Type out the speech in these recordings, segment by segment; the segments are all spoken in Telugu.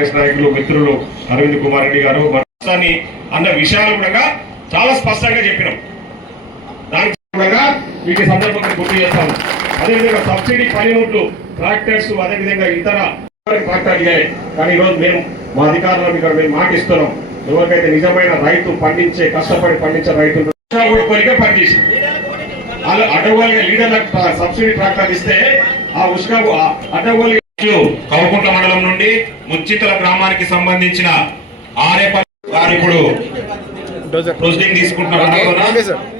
కాంగ్రెస్ నాయకులు మిత్రులు అరవింద్ కుమార్ రెడ్డి గారు రాష్ట్రాన్ని అన్న విషయాలు కూడా చాలా స్పష్టంగా చెప్పినాం. దానికి కూడా వీటి సందర్భంగా గుర్తు చేస్తాను అదేవిధంగా సబ్సిడీ పనిముట్లు ట్రాక్టర్స్ అదేవిధంగా ఇతర ట్రాక్టర్ అడిగాయి కానీ ఈరోజు మేము మా అధికారులకు ఇక్కడ మేము మాటిస్తున్నాం. ఎవరికైతే నిజమైన రైతు పండించే కష్టపడి పండించే రైతు కొనికే పనిచేసి వాళ్ళు అడ్డగోలుగా లీడర్లకు సబ్సిడీ ట్రాక్టర్ ఇస్తే ఆ ఉష్ణ అడ్డగోలు కవకుంట్ల మండలం నుండి ముచ్చితల గ్రామానికి సంబంధించిన ఆరేప వారు ఇప్పుడు ప్రొసీడింగ్ తీసుకుంటున్నారు.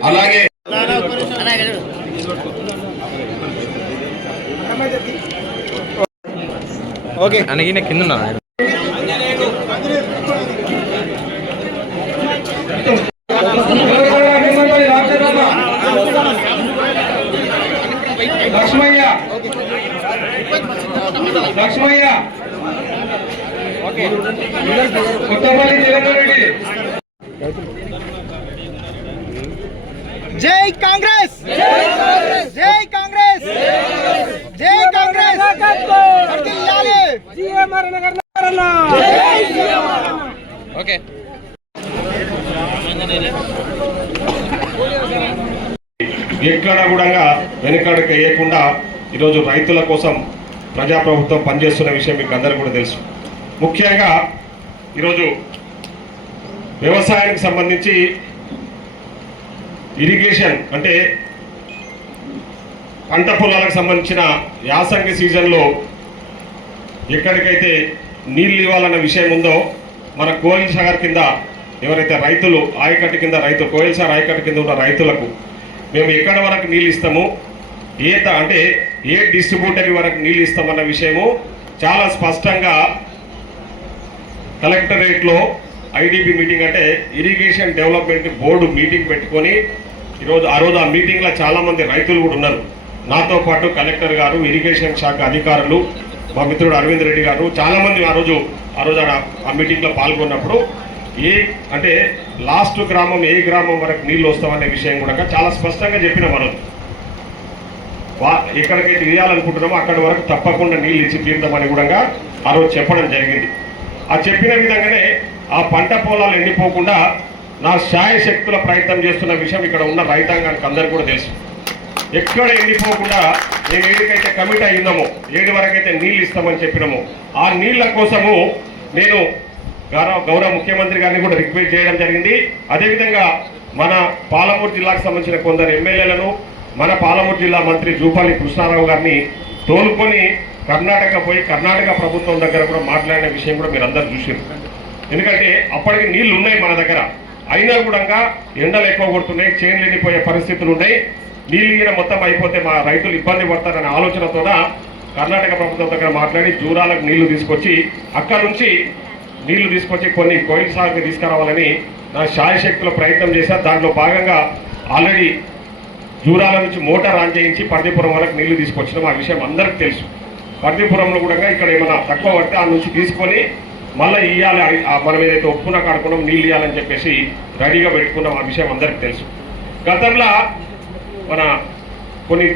అలాగే ఓకే. అనగిన కింద లక్ష్మయ్య లక్ష్మయ్య. కొత్తపల్లి జై కాంగ్రెస్! జై కాంగ్రెస్! జై కాంగ్రెస్. ఓకే. ఎక్కడ కూడా వెనుకడుకు వేయకుండా ఈరోజు రైతుల కోసం ప్రజాప్రభుత్వం పనిచేస్తున్న విషయం మీకు అందరికీ కూడా తెలుసు. ముఖ్యంగా ఈరోజు వ్యవసాయానికి సంబంధించి ఇరిగేషన్ అంటే పంట పొలాలకు సంబంధించిన యాసంగి సీజన్లో ఎక్కడికైతే నీళ్ళు ఇవ్వాలన్న విషయం ఉందో మన కోయిల్ సాగర్ కింద ఎవరైతే రైతులు ఆయకట్టు కింద రైతు కోయిల్ సాగర్ ఆయకట్టు కింద ఉన్న రైతులకు మేము ఎక్కడ వరకు నీళ్ళు ఇస్తాము ఏ అంటే ఏ డిస్ట్రిబ్యూటర్ వరకు నీళ్ళు ఇస్తామన్న విషయము చాలా స్పష్టంగా కలెక్టరేట్లో ఐడిపి మీటింగ్ అంటే ఇరిగేషన్ డెవలప్మెంట్ బోర్డు మీటింగ్ పెట్టుకొని ఈరోజు ఆ రోజు ఆ మీటింగ్లో చాలామంది రైతులు కూడా ఉన్నారు. నాతో పాటు కలెక్టర్ గారు ఇరిగేషన్ శాఖ అధికారులు మా మిత్రుడు అరవింద్ రెడ్డి గారు చాలామంది ఆ రోజు ఆ రోజు ఆ మీటింగ్లో పాల్గొన్నప్పుడు ఏ అంటే లాస్ట్ గ్రామం ఏ గ్రామం వరకు నీళ్ళు వస్తామనే విషయం కూడా చాలా స్పష్టంగా చెప్పిన మనం ఎక్కడికైతే వేయాలనుకుంటున్నామో అక్కడి వరకు తప్పకుండా నీళ్ళు ఇచ్చి తీర్థమని కూడా ఆ రోజు చెప్పడం జరిగింది. ఆ చెప్పిన విధంగానే ఆ పంట పొలాలు ఎండిపోకుండా నా శాయశక్తుల ప్రయత్నం చేస్తున్న విషయం ఇక్కడ ఉన్న రైతాంగానికి అందరికీ కూడా తెలుసు. ఎక్కడ ఎండిపోకుండా నేను ఏడికైతే కమిట్ అయ్యిందామో ఏడు వరకైతే నీళ్ళు ఇస్తామని చెప్పినామో ఆ నీళ్ళ కోసము నేను గౌరవ గౌరవ ముఖ్యమంత్రి గారిని కూడా రిక్వెస్ట్ చేయడం జరిగింది. అదేవిధంగా మన పాలమూరు జిల్లాకు సంబంధించిన కొందరు ఎమ్మెల్యేలను మన పాలమూరు జిల్లా మంత్రి జూపాలి కృష్ణారావు గారిని తోలుకొని కర్ణాటక పోయి కర్ణాటక ప్రభుత్వం దగ్గర కూడా మాట్లాడిన విషయం కూడా మీరు అందరు చూసారు ఎందుకంటే అప్పటికి నీళ్ళు ఉన్నాయి మన దగ్గర. అయినా కూడా ఎండలు ఎక్కువ కొడుతున్నాయి చేన్లు ఎండిపోయే పరిస్థితులు ఉన్నాయి. నీళ్ళు ఈయన మొత్తం అయిపోతే మా రైతులు ఇబ్బంది పడతారనే ఆలోచనతో కర్ణాటక ప్రభుత్వం దగ్గర మాట్లాడి జూరాలకు నీళ్ళు తీసుకొచ్చి అక్కడ నుంచి నీళ్ళు తీసుకొచ్చి కొన్ని కోయిల్ సాగుకి తీసుకురావాలని నా శాయశక్తుల ప్రయత్నం చేశాను దాంట్లో భాగంగా ఆల్రెడీ జూరాల నుంచి మోటార్ ఆన్ చేయించి పర్దీపురం వరకు నీళ్ళు తీసుకొచ్చినాం. ఆ విషయం అందరికి తెలుసు. పర్దీపురంలో కూడా ఇక్కడ ఏమైనా తక్కువ పడితే ఆ నుంచి తీసుకొని మళ్ళీ ఇవ్వాలి ఆ మనం ఏదైతే ఒప్పుకున్నా కాడుకున్నాం నీళ్ళు ఇవ్వాలని చెప్పేసి రెడీగా పెట్టుకున్నాం. ఆ విషయం అందరికి తెలుసు. గతంలో మన కొన్ని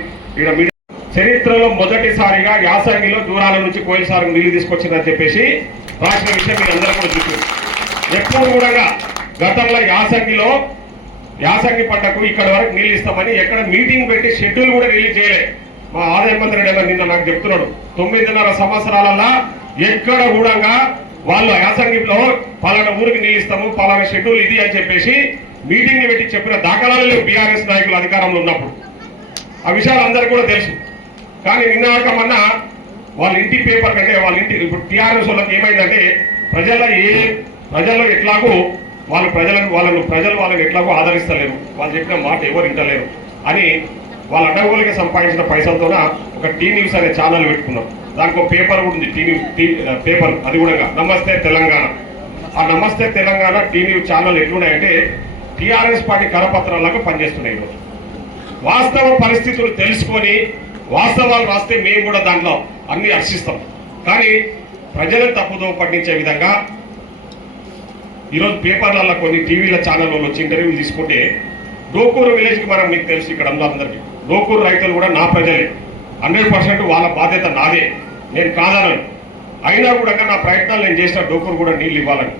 ఈడ మీడియా చరిత్రలో మొదటిసారిగా యాసంగిలో దూరాల నుంచి కోయిలసారి నీళ్ళు తీసుకొచ్చిందని చెప్పేసి రాసిన విషయం మీరు అందరూ కూడా చూసారు ఎప్పుడు కూడా గతంలో యాసంగిలో యాసంగి పంటకు ఇక్కడ వరకు నీళ్ళు ఇస్తామని ఎక్కడ మీటింగ్ పెట్టి షెడ్యూల్ కూడా రిలీజ్ చేయలే. మా ఆదాయ మంత్రి నిన్న నాకు చెప్తున్నాడు. తొమ్మిదిన్నర సంవత్సరాలలో ఎక్కడ కూడా వాళ్ళు యాసంగిలో పలానా ఊరికి నీళ్ళు ఇస్తాము పలానా షెడ్యూల్ ఇది అని చెప్పేసి మీటింగ్ పెట్టి చెప్పిన దాఖలాలు లేవు బీఆర్ఎస్ నాయకులు అధికారంలో ఉన్నప్పుడు. ఆ విషయాలు అందరికీ కూడా తెలుసు. కానీ నిన్న మొన్న వాళ్ళ ఇంటి పేపర్ కంటే వాళ్ళ ఇంటి ఇప్పుడు టీఆర్ఎస్ వాళ్ళకి ఏమైందంటే ప్రజల ఏ ప్రజల్లో ఎట్లాగో వాళ్ళ ప్రజలను వాళ్ళను ప్రజలు వాళ్ళని ఎట్లాగో ఆదరిస్తలేరు. వాళ్ళు చెప్పిన మాట ఎవరు వింటలేరు. అని వాళ్ళ అడ్డగోలకి సంపాదించిన పైసలతోన ఒక టీ న్యూస్ అనే ఛానల్ పెట్టుకున్నాం. దానికి ఒక పేపర్ కూడా ఉంది టీ న్యూస్ టీ పేపర్ అది కూడా నమస్తే తెలంగాణ. ఆ Namaste Telangana T news channel ఎట్లున్నాయంటే TRS party కరపత్రాలకు పనిచేస్తున్నాయి ఈరోజు. వాస్తవ పరిస్థితులు తెలుసుకొని వాస్తవాలు రాస్తే మేము కూడా దాంట్లో అన్ని హర్షిస్తాం. కానీ ప్రజలను తప్పుదో పట్టించే విధంగా ఈరోజు పేపర్లలో కొన్ని టీవీల ఛానల్లో వచ్చి ఇంటర్వ్యూలు తీసుకుంటే డోకూరు విలేజ్కి మనం మీకు తెలుసు ఇక్కడ అందరికీ. డోకూరు రైతులు కూడా నా ప్రజలే. హండ్రెడ్ పర్సెంట్ వాళ్ళ బాధ్యత నాదే. నేను కాదనను. అయినా కూడా నా ప్రయత్నాలు నేను చేసిన డోకూరు కూడా నీళ్ళు ఇవ్వాలని.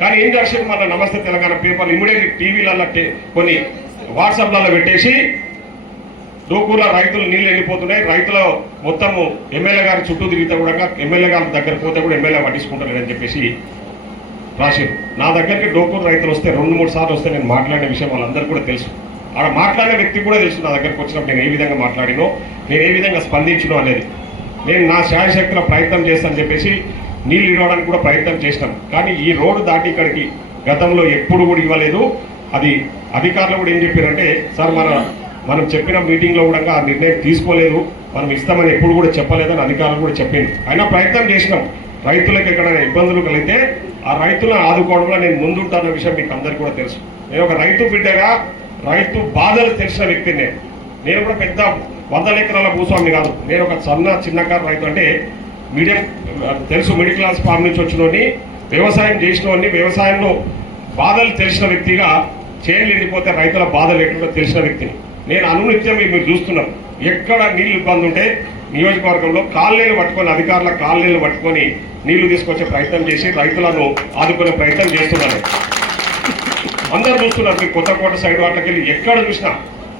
కానీ ఏం చేసిన మళ్ళీ నమస్తే తెలంగాణ పేపర్లు ఇమీడియట్లీ టీవీలలో కొన్ని వాట్సాప్లలో పెట్టేసి డోకూర రైతులు నీళ్ళు వెళ్ళిపోతున్నాయి రైతుల మొత్తము ఎమ్మెల్యే గారి చుట్టూ తిరిగితే కూడా ఎమ్మెల్యే గారి దగ్గర పోతే కూడా ఎమ్మెల్యే పట్టించుకుంటలేదని చెప్పేసి రాశారు నా దగ్గరికి డోకూరు రైతులు వస్తే రెండు మూడు సార్లు వస్తే నేను మాట్లాడిన విషయం వాళ్ళందరికీ కూడా తెలుసు. ఆడ మాట్లాడే వ్యక్తి కూడా తెలుసు నా దగ్గరకు వచ్చినప్పుడు నేను ఏ విధంగా మాట్లాడినో నేను ఏ విధంగా స్పందించినో అనేది. నేను నా శాయశక్తుల ప్రయత్నం చేస్తానని చెప్పేసి నీళ్ళు ఇవ్వడానికి కూడా ప్రయత్నం చేసినాం కానీ ఈ రోడ్డు దాటి ఇక్కడికి గతంలో ఎప్పుడు కూడా ఇవ్వలేదు. అది అధికారులు కూడా ఏం చెప్పారంటే సార్ మన మనం చెప్పిన మీటింగ్లో కూడా ఆ నిర్ణయం తీసుకోలేదు. మనం ఇస్తామని ఎప్పుడు కూడా చెప్పలేదని అధికారులు కూడా చెప్పింది అయినా ప్రయత్నం చేసినాం. రైతులకు ఎక్కడైనా ఇబ్బందులు కలిగితే ఆ రైతులను ఆదుకోవడంలో నేను ముందుంటాన్న విషయం మీకు అందరికీ కూడా తెలుసు. నేను ఒక రైతు బిడ్డగా రైతు బాధలు తెలిసిన వ్యక్తిని. నేను నేను కూడా పెద్ద వందల ఎకరాల భూస్వామిని కాదు. నేను ఒక సన్న చిన్నకారు రైతు అంటే మీడియం తెలుసు మిడిల్ క్లాస్ ఫామ్ నుంచి వచ్చినోని వ్యవసాయం చేసినోని వ్యవసాయంలో బాధలు తెలిసిన వ్యక్తిగా చేనులు ఎండిపోతే రైతుల బాధలు ఎట్లుంటో తెలిసిన వ్యక్తిని. నేను అనునిత్యం మీరు చూస్తున్నాం ఎక్కడ నీళ్ళు ఇబ్బంది ఉంటే నియోజకవర్గంలో కాళ్ళేలు పట్టుకొని అధికారుల కాళ్ళేలు పట్టుకొని నీళ్ళు తీసుకొచ్చే ప్రయత్నం చేసి రైతులను ఆదుకునే ప్రయత్నం చేస్తున్నాను అందరూ చూస్తున్నారు మీ కొత్తకోట సైడ్ వాళ్ళకి వెళ్ళి ఎక్కడ చూసినా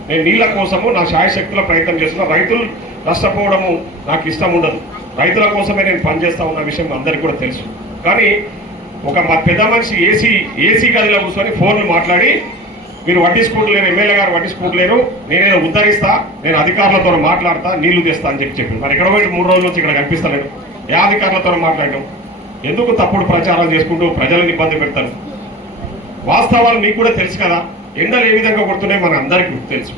నేను నీళ్ళ కోసము నా శాయశక్తుల ప్రయత్నం చేస్తున్నా. రైతులు నష్టపోవడము నాకు ఇష్టం ఉండదు. రైతుల కోసమే నేను పనిచేస్తా ఉన్న విషయం అందరికీ కూడా తెలుసు. కానీ ఒక మా పెద్ద మనిషి ఏసీ ఏసీ గదిలో కూర్చొని ఫోన్లు మాట్లాడి మీరు పట్టించుకుంటలేరు ఎమ్మెల్యే గారు పట్టించుకుంటలేరు నేనేదో ఉద్ధరిస్తా నేను అధికారులతో మాట్లాడతా నీళ్ళు తెస్తా అని చెప్పి చెప్పి మరి ఎక్కడ పోయి మూడు రోజుల నుంచి ఇక్కడ కనిపిస్తలేడు. ఏ అధికారులతో మాట్లాడడం? ఎందుకు తప్పుడు ప్రచారం చేసుకుంటూ ప్రజలను ఇబ్బంది పెడతాను వాస్తవాలు మీకు కూడా తెలుసు కదా. ఎండలు ఏ విధంగా కొడుతున్నాయి మన అందరికీ తెలుసు.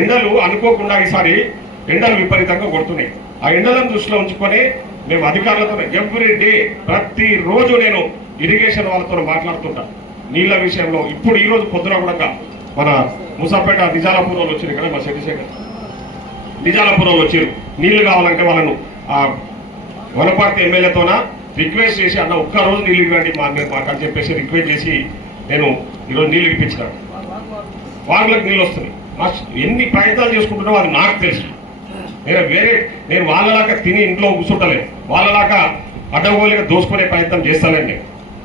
ఎండలు అనుకోకుండా ఈసారి ఎండలు విపరీతంగా కొడుతున్నాయి. ఆ ఎండలను దృష్టిలో ఉంచుకొని మేము అధికారులతో ఎవ్రీ డే ప్రతిరోజు నేను ఇరిగేషన్ వాళ్ళతో మాట్లాడుతుంటా. నీళ్ళ విషయంలో ఇప్పుడు ఈరోజు పొద్దున కూడా మన ముసాపేట నిజాలాపూర్లో వచ్చారు కానీ మా శెట్టిశేఖర్. వాళ్ళు వచ్చారు నీళ్ళు కావాలంటే వాళ్ళను ఆ వనపర్తి ఎమ్మెల్యేతోన రిక్వెస్ట్ చేసి అన్న ఒక్క రోజు నీళ్ళు ఇవ్వండి మా మాకు అని చెప్పేసి రిక్వెస్ట్ చేసి నేను ఈరోజు నీళ్ళు ఇప్పించాను. వాళ్ళకి నీళ్ళు వస్తున్నాయి. ఎన్ని ప్రయత్నాలు చేసుకుంటున్నా అది నాకు తెలుసు. నేను వేరే నేను వాళ్ళలాగా తిని ఇంట్లో కూర్చుంటలేను. వాళ్ళలాగా అడ్డగోలిగా దోసుకునే ప్రయత్నం చేస్తానండి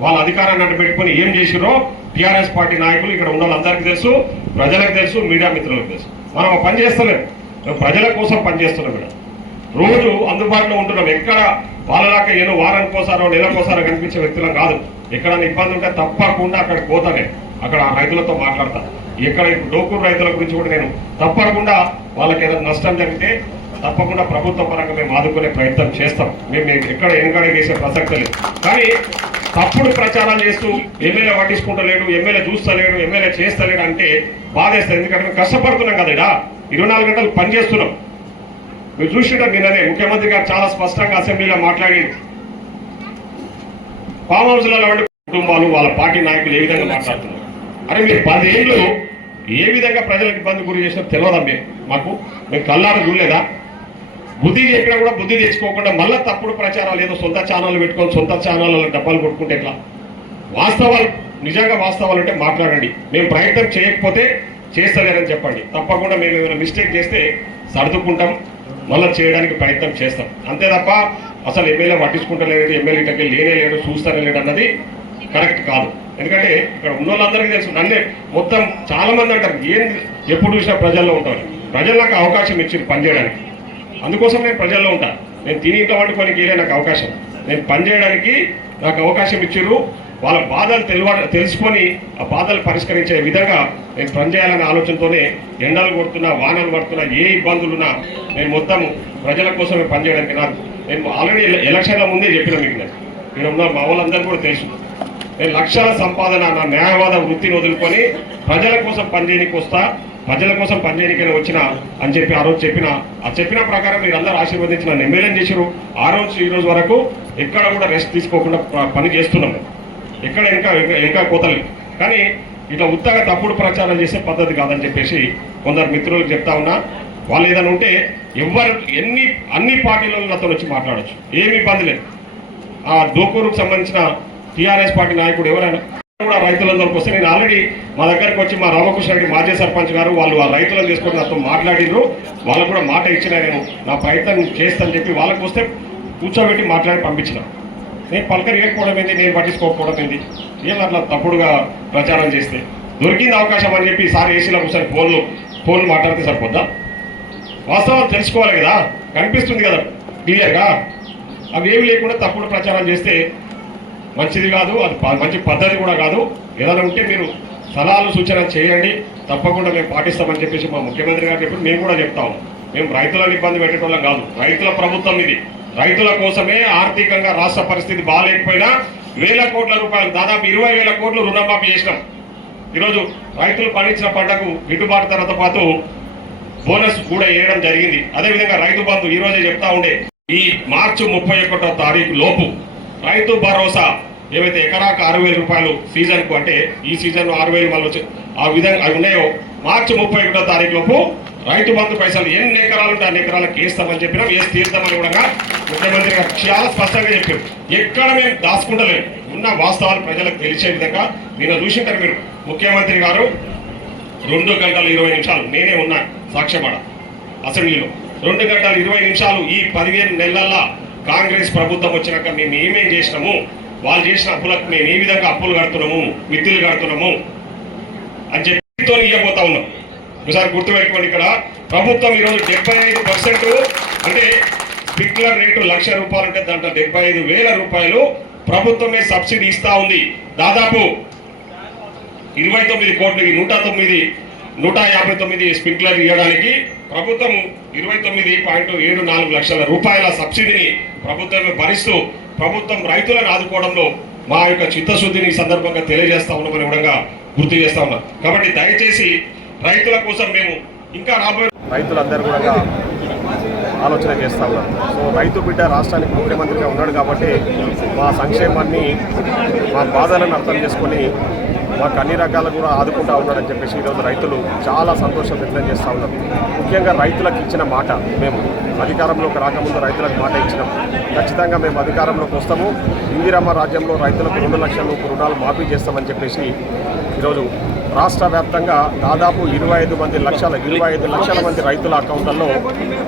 వాళ్ళ అధికారాన్ని అడ్డు పెట్టుకొని ఏం చేసిరో టీఆర్ఎస్ పార్టీ నాయకులు ఇక్కడ ఉన్న వాళ్ళందరికీ తెలుసు ప్రజలకు తెలుసు మీడియా మిత్రులకు తెలుసు. మనం పని చేస్తలేము మేము ప్రజల కోసం పనిచేస్తున్నాం ఇక్కడ. రోజు అందుబాటులో ఉంటున్నాం ఎక్కడ వాళ్ళలాగా ఏదో వారానికోసారో నెలకోసారో కనిపించే వ్యక్తులం కాదు. ఎక్కడైనా ఇబ్బంది ఉంటే తప్పకుండా అక్కడికి పోతానే. అక్కడ ఆ రైతులతో మాట్లాడతా. ఎక్కడ డోకూరు రైతుల గురించి కూడా నేను తప్పకుండా వాళ్ళకి ఏదైనా నష్టం జరిగితే తప్పకుండా ప్రభుత్వ పరంగా మేము ఆదుకునే ప్రయత్నం చేస్తాం. మేము ఎక్కడ వెనకడే చేసే ప్రసక్తి లేదు. కానీ తప్పుడు ప్రచారం చేస్తూ ఎమ్మెల్యే పట్టించుకుంటలేడు ఎమ్మెల్యే చూస్తలేడు ఎమ్మెల్యే చేస్తలేడు అంటే బాధేస్తారు. ఎందుకంటే మేము కష్టపడుతున్నాం కదా ఇడా ఇరవై నాలుగు గంటలు పనిచేస్తున్నాం మీరు చూసింటారు నిన్ననే ముఖ్యమంత్రి గారు చాలా స్పష్టంగా అసెంబ్లీలో మాట్లాడింది ఫామ్ హౌస్లలో ఉండే కుటుంబాలు వాళ్ళ పార్టీ నాయకులు ఏ విధంగా మాట్లాడుతున్నారు? అరే మీరు పదేళ్ళు ఏ విధంగా ప్రజలకు ఇబ్బంది గురి చేసినా తెలియదా మాకు? మేము కళ్ళారు చూడలేదా? బుద్ధి చెప్పినా కూడా బుద్ధి తెచ్చుకోకుండా మళ్ళీ తప్పుడు ప్రచారాలు ఏదో సొంత ఛానల్ పెట్టుకొని సొంత ఛానళ్ళలో డబ్బాలు కొట్టుకుంటే ఎట్లా? వాస్తవాలు నిజంగా వాస్తవాలు అంటే మాట్లాడండి. మేము ప్రయత్నం చేయకపోతే చేస్తలేరని చెప్పండి. తప్పకుండా మేము ఏమైనా మిస్టేక్ చేస్తే సర్దుకుంటాం. మళ్ళీ చేయడానికి ప్రయత్నం చేస్తాం. అంతే తప్ప అసలు ఎమ్మెల్యే పట్టించుకుంటలేదు ఎమ్మెల్యే ఇటకి లేనే లేడు చూస్తానే లేడు అన్నది కరెక్ట్ కాదు. ఎందుకంటే ఇక్కడ ఉన్న వాళ్ళందరికీ తెలుసు నన్నే మొత్తం చాలామంది అంటారు ఏం ఎప్పుడు చూసినా ప్రజల్లో ఉంటారు. ప్రజలకు అవకాశం ఇచ్చింది పనిచేయడానికి. అందుకోసం నేను ప్రజల్లో ఉంటాను నేను తిని ఇంట్లో వండుకొని నాకు అవకాశం. నేను పనిచేయడానికి నాకు అవకాశం ఇచ్చారు. వాళ్ళ బాధలు తెలివ తెలుసుకొని ఆ బాధలు పరిష్కరించే విధంగా నేను పనిచేయాలనే ఆలోచనతోనే ఎండలు కొడుతున్నా వానలు పడుతున్నా ఏ ఇబ్బందులున్నా నేను మొత్తం ప్రజల కోసమే పనిచేయడానికి నాకు నేను ఆల్రెడీ ఎలక్షన్ల ముందే చెప్పిన మీకు నేను. ఇక్కడ ఉన్న మా వాళ్ళందరూ కూడా తెలుసు. నేను లక్షల సంపాదన నా న్యాయవాద వృత్తిని వదులుకొని ప్రజల కోసం పనిచేయడానికి వస్తా. ప్రజల కోసం పనిచేయడానికి వచ్చిన అని చెప్పి ఆ రోజు చెప్పిన ఆ చెప్పిన ప్రకారం మీరు ఆశీర్వదించిన నన్ను ఎమ్మెల్యే చేశారు ఆ రోజు ఈ రోజు వరకు ఎక్కడ కూడా రెస్ట్ తీసుకోకుండా పని చేస్తున్నాము ఎక్కడ ఇంకా ఇంకా- ఇంకా కోతలేదు కానీ ఇట్లా ఉత్తగా తప్పుడు ప్రచారం చేసే పద్ధతి కాదని చెప్పేసి కొందరు మిత్రులకు చెప్తా ఉన్నా. వాళ్ళు ఏదైనా ఉంటే ఎవరు ఎన్ని అన్ని పార్టీలలో అతను వచ్చి మాట్లాడచ్చు. ఏమి ఇబ్బంది లేదు. ఆ దోకూరుకు సంబంధించిన టీఆర్ఎస్ పార్టీ నాయకుడు ఎవరైనా కూడా రైతులందరికి వస్తే నేను ఆల్రెడీ మా దగ్గరకు వచ్చి మా రామకృష్ణ రెడ్డి మాజీ సర్పంచ్ గారు వాళ్ళు ఆ రైతులను తీసుకొని నాతో మాట్లాడిర్రు. వాళ్ళకు కూడా మాట ఇచ్చిన నేను నా ప్రయత్నం చేస్తాను చెప్పి వాళ్ళకు వస్తే కూర్చోబెట్టి మాట్లాడి పంపించిన. నేను పలకరియకపోవడం ఏంది? నేను పట్టించుకోకపోవడం ఏంది? ఏం అట్లా తప్పుడుగా ప్రచారం చేస్తే? దొరికింది అవకాశం అని చెప్పి సార్ ఏసీలో ఒకసారి ఫోన్లు ఫోన్లు మాట్లాడితే సరిపోద్దా? వాస్తవాలు తెలుసుకోవాలి కదా. కనిపిస్తుంది కదా క్లియర్గా అవి ఏమి లేకుండా తప్పుడు ప్రచారం చేస్తే మంచిది కాదు అది మంచి పద్ధతి కూడా కాదు. ఏదైనా ఉంటే మీరు సలహాలు సూచన చేయండి. తప్పకుండా మేము పాటిస్తామని చెప్పేసి మా ముఖ్యమంత్రి గారు చెప్పి మేము కూడా చెప్తాము మేము రైతులను ఇబ్బంది పెట్టేటోళ్ళం కాదు. రైతుల ప్రభుత్వం ఇది. రైతుల కోసమే ఆర్థికంగా రాష్ట్ర పరిస్థితి బాగాలేకపోయినా వేల కోట్ల రూపాయలు దాదాపు ఇరవై వేల కోట్లు రుణమాఫీ చేసినాం. ఈరోజు రైతులు పండించిన పంటకు గిట్టుబాటు ధరతో పాటు బోనస్ కూడా వేయడం జరిగింది. అదేవిధంగా రైతు బంధు ఈరోజే చెప్తా ఉండే ఈ మార్చి ముప్పై ఒకటో తారీఖు లోపు రైతు భరోసా ఏవైతే ఎకరాకు ఆరు వేల రూపాయలు సీజన్కు అంటే ఈ సీజన్ ఆరు వేలు మళ్ళీ ఆ విధంగా అవి ఉన్నాయో మార్చి ముప్పై ఒకటో తారీఖు లోపు రైతు బంధు పైసలు ఎన్ని ఎకరాలు ఉంటే అన్ని ఎకరాలకు వేస్తామని చెప్పినా వేసి తీర్థమని కూడా ముఖ్యమంత్రి గారు చాలా స్పష్టంగా చెప్పారు. ఎక్కడ మేము దాచుకుంటలేము ఉన్న వాస్తవాలు ప్రజలకు తెలిసే విధంగా నిన్న చూసింటారు మీరు. ముఖ్యమంత్రి గారు రెండు గంటల ఇరవై నిమిషాలు నేనే ఉన్నా సాక్ష్యపడ అసెంబ్లీలో. రెండు గంటల ఇరవై నిమిషాలు ఈ పదిహేను నెలల్లో కాంగ్రెస్ ప్రభుత్వం వచ్చినాక మేము ఏమేం చేసినాము? వాళ్ళు చేసిన అప్పులకు మేము ఏ విధంగా అప్పులు కడుతున్నాము మిత్తులు కడుతున్నాము అని చెప్పితో ఇవ్వబోతా ఉన్నాం. ఒకసారి గుర్తుపెట్టుకోండి ఇక్కడ. ప్రభుత్వం ఈరోజు డెబ్బై ఐదు పర్సెంట్ అంటే స్ప్రింక్లర్ రేటు లక్ష రూపాయలు అంటే దాంట్లో డెబ్బై ఐదు వేల రూపాయలు ప్రభుత్వమే సబ్సిడీ ఇస్తా ఉంది. దాదాపు ఇరవై తొమ్మిది కోట్లకి నూట తొమ్మిది నూట యాభై తొమ్మిది స్ప్రింక్లర్ ఇవ్వడానికి ప్రభుత్వం ఇరవై తొమ్మిది పాయింట్ ఏడు నాలుగు లక్షల రూపాయల సబ్సిడీని ప్రభుత్వమే భరిస్తూ ప్రభుత్వం రైతులను ఆదుకోవడంలో మా యొక్క చిత్తశుద్ధిని ఈ సందర్భంగా తెలియజేస్తా ఉన్నామని కూడా గుర్తు చేస్తా ఉన్నాం. కాబట్టి దయచేసి రైతుల కోసం మేము ఇంకా రాబోయే రైతులందరూ కూడా ఆలోచన చేస్తా ఉన్నాం సో రైతు బిడ్డ రాష్ట్రానికి ముఖ్యమంత్రిగా ఉన్నాడు కాబట్టి మా సంక్షేమాన్ని మా బాధలను అర్థం చేసుకొని మాకు అన్ని రకాలు కూడా ఆదుకుంటా ఉన్నాడని చెప్పేసి ఈరోజు రైతులు చాలా సంతోషం వ్యక్తం చేస్తూ ఉన్నాం ముఖ్యంగా రైతులకు ఇచ్చిన మాట మేము. అధికారంలోకి రాకముందు రైతులకు మాట ఇచ్చినాం. ఖచ్చితంగా మేము అధికారంలోకి వస్తాము. ఇందిరమ్మ రాజ్యంలో రైతులకు రెండు లక్షల రుణాలు మాఫీ చేస్తామని చెప్పేసి ఈరోజు రాష్ట్ర వ్యాప్తంగా దాదాపు ఇరవై ఐదు మంది లక్షల ఇరవై ఐదు లక్షల మంది రైతుల అకౌంట్లలో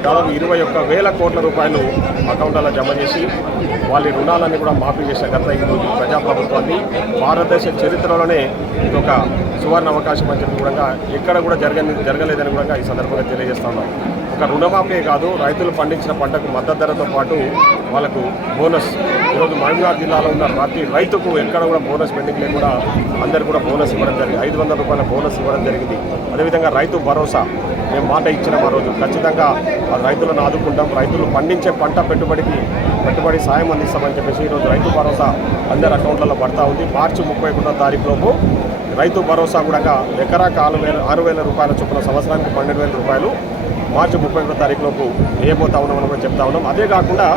దాదాపు ఇరవై ఒక్క వేల కోట్ల రూపాయలు అకౌంట్లలో జమ చేసి వాళ్ళ రుణాలన్నీ కూడా మాఫీ చేసిన గత ఈరోజు ప్రజాప్రభుత్వాన్ని. భారతదేశ చరిత్రలోనే ఇది ఒక సువర్ణ అవకాశం అని చెప్పి కూడా ఎక్కడ కూడా జరగని జరగలేదని కూడా ఈ సందర్భంగా తెలియజేస్తా ఉన్నాం. ఒక రుణమాఫీ కాదు రైతులు పండించిన పంటకు మద్దతు ధరతో పాటు వాళ్ళకు బోనస్. ఈరోజు మహబూబ్నగర్ జిల్లాలో ఉన్న ప్రతి రైతుకు ఎక్కడ కూడా బోనస్ పెండింగ్ లేకుండా అందరు కూడా బోనస్ ఇవ్వడం జరిగింది. ఐదు వందల రూపాయల బోనస్ ఇవ్వడం జరిగింది. అదేవిధంగా రైతు భరోసా మేము మాట ఇచ్చినాం ఆ రోజు. ఖచ్చితంగా రైతులను ఆదుకుంటాం. రైతులు పండించే పంట పెట్టుబడికి పెట్టుబడి సాయం అందిస్తామని చెప్పేసి ఈరోజు రైతు భరోసా అందరి అకౌంట్లలో పడతా ఉంది. మార్చి ముప్పై ఒకటో తారీఖు లోపు రైతు భరోసా కూడా ఎకరాకు ఆరు వేల ఆరు వేల రూపాయల చొప్పున సంవత్సరానికి పన్నెండు వేల రూపాయలు మార్చి ముప్పై ఒకటో తారీఖు లోపు వేయబోతా ఉన్నామని కూడా చెప్తా ఉన్నాం. అదే కాకుండా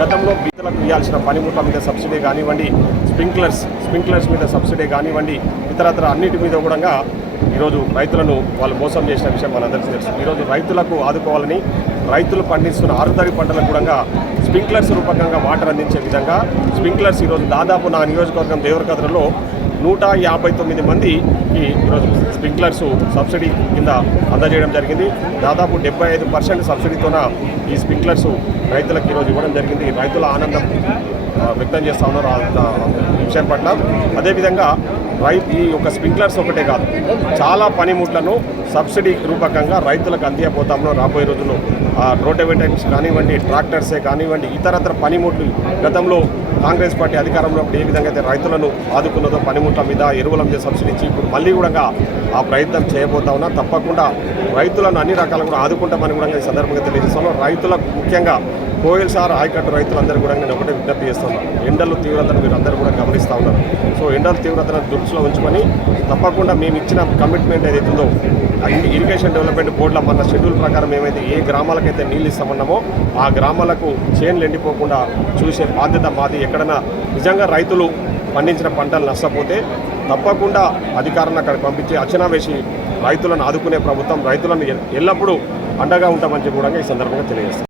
గతంలో బీతలకు ఇవ్వాల్సిన పనిముట్ల మీద సబ్సిడీ కానివ్వండి స్ప్రింక్లర్స్ స్ప్రింక్లర్స్ మీద సబ్సిడీ కానివ్వండి ఇతరత్ర అన్నిటి మీద కూడా ఈరోజు రైతులను వాళ్ళు మోసం చేసిన విషయం మనందరికీ తెలుసు. ఈరోజు రైతులకు ఆదుకోవాలని రైతులు పండిస్తున్న ఆరుతడి పంటలకు కూడా స్ప్రింక్లర్స్ రూపకంగా వాటర్ అందించే విధంగా స్ప్రింక్లర్స్ ఈరోజు దాదాపు నా నియోజకవర్గం దేవరకద్రలో నూట యాభై తొమ్మిది మందికి ఈరోజు స్ప్రింక్లర్స్ సబ్సిడీ కింద అందజేయడం జరిగింది. దాదాపు డెబ్బై ఐదు పర్సెంట్ సబ్సిడీతోన ఈ స్ప్రింక్లర్స్ రైతులకు ఈరోజు ఇవ్వడం జరిగింది. రైతుల ఆనందం వ్యక్తం చేస్తా ఉన్నారు విషయం పట్ల. అదేవిధంగా రైతు ఈ యొక్క స్ప్రింక్లర్స్ ఒకటే కాదు చాలా పనిముట్లను సబ్సిడీ రూపకంగా రైతులకు అందియబోతాము రాబోయే రోజుల్లో ఆ రోటోవేటర్స్ కానివ్వండి ట్రాక్టర్సే కానివ్వండి ఇతరత్ర పనిముట్లు గతంలో కాంగ్రెస్ పార్టీ అధికారంలో ఏ విధంగా అయితే రైతులను ఆదుకున్నదో పనిముట్ల మీద ఎరువుల మీద సబ్సిడీ ఇచ్చి ఇప్పుడు మళ్ళీ కూడా ఆ ప్రయత్నం చేయబోతా ఉన్నా తప్పకుండా రైతులను అన్ని రకాలు కూడా ఆదుకుంటామని కూడా ఈ సందర్భంగా తెలియజేస్తున్నాం. రైతులకు ముఖ్యంగా కోయిల్ సార్ ఆయకట్టు రైతులందరూ కూడా నేను ఒకటే విజ్ఞప్తి చేస్తున్నాను ఎండలు తీవ్రతను మీరు అందరూ కూడా గమనిస్తూ ఉన్నారు. సో ఎండల తీవ్రతను దృష్టిలో ఉంచుకొని తప్పకుండా మేము ఇచ్చిన కమిట్మెంట్ ఏదైతే ఉందో ఇరిగేషన్ డెవలప్మెంట్ బోర్డులో మన షెడ్యూల్ ప్రకారం ఏమైతే ఏ గ్రామాలకైతే నీళ్ళు ఇస్తామన్నామో ఆ గ్రామాలకు చేన్లు ఎండిపోకుండా చూసే బాధ్యత మాది. ఎక్కడైనా నిజంగా రైతులు పండించిన పంటలు నష్టపోతే తప్పకుండా అధికారాన్ని అక్కడికి పంపించి అంచనా వేసి రైతులను ఆదుకునే ప్రభుత్వం రైతులను ఎల్లప్పుడూ అండగా ఉంటామని కూడా ఈ సందర్భంగా తెలియజేస్తాం.